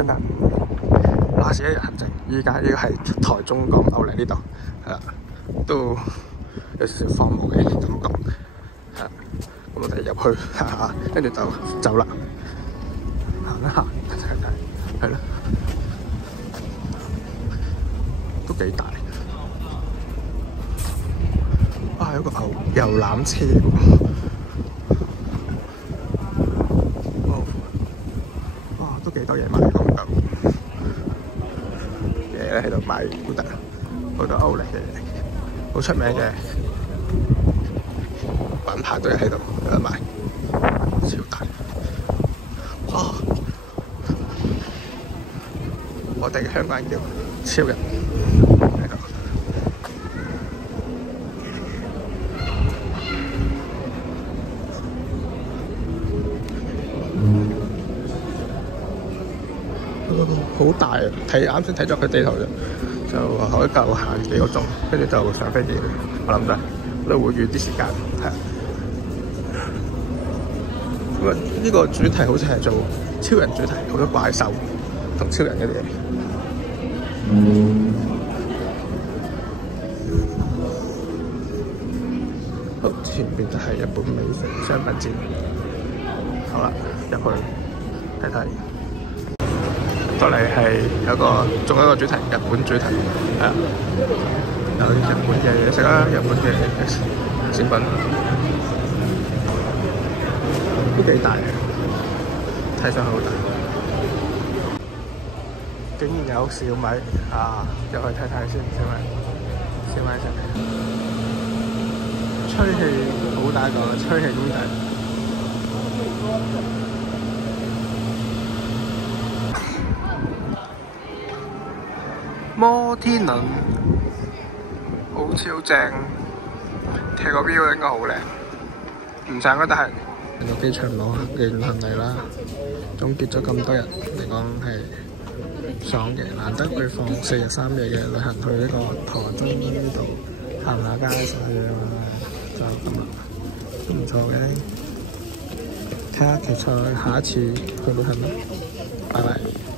等等，巴士一日行程。依家呢個係台中港歐嚟呢度，係啦，都有少少荒蕪嘅感覺，係啦。咁我哋入去行下，跟住就走啦，行一行，係咯，都幾大。哇！有個遊覽車喎。都幾多嘢賣講究嘢咧，喺度賣好多歐力嘅嘢，好出名嘅品牌都喺度有得賣，超大。哇！我哋嘅香港人叫超人喺度。好大啊！啱先睇咗佢地圖就話可以夠行幾個鐘，跟住就上飛機。我諗都會預啲時間，係。咁啊，呢個主題好似係做超人主題，好多怪獸同超人嘅嘢。好，前邊就係日本美食商品展。好啦，入去睇睇。過嚟係仲有一個主題，日本主題，係啊，有啲日本嘅嘢食啦，日本嘅展品都幾大嘅，睇上去好大。竟然有小米啊！入去睇睇先，小米食，吹氣好大個，吹氣公仔。摩天輪好超正，睇個 view 應該好靚。唔上嗰度係個機場攞嘅行李啦。總結咗咁多日嚟講係爽嘅，難得去放4日3夜嘅旅行去呢個台中呢度行下街食下嘢就咁啦，都唔錯嘅。睇下期待下一次去旅行啦，拜拜。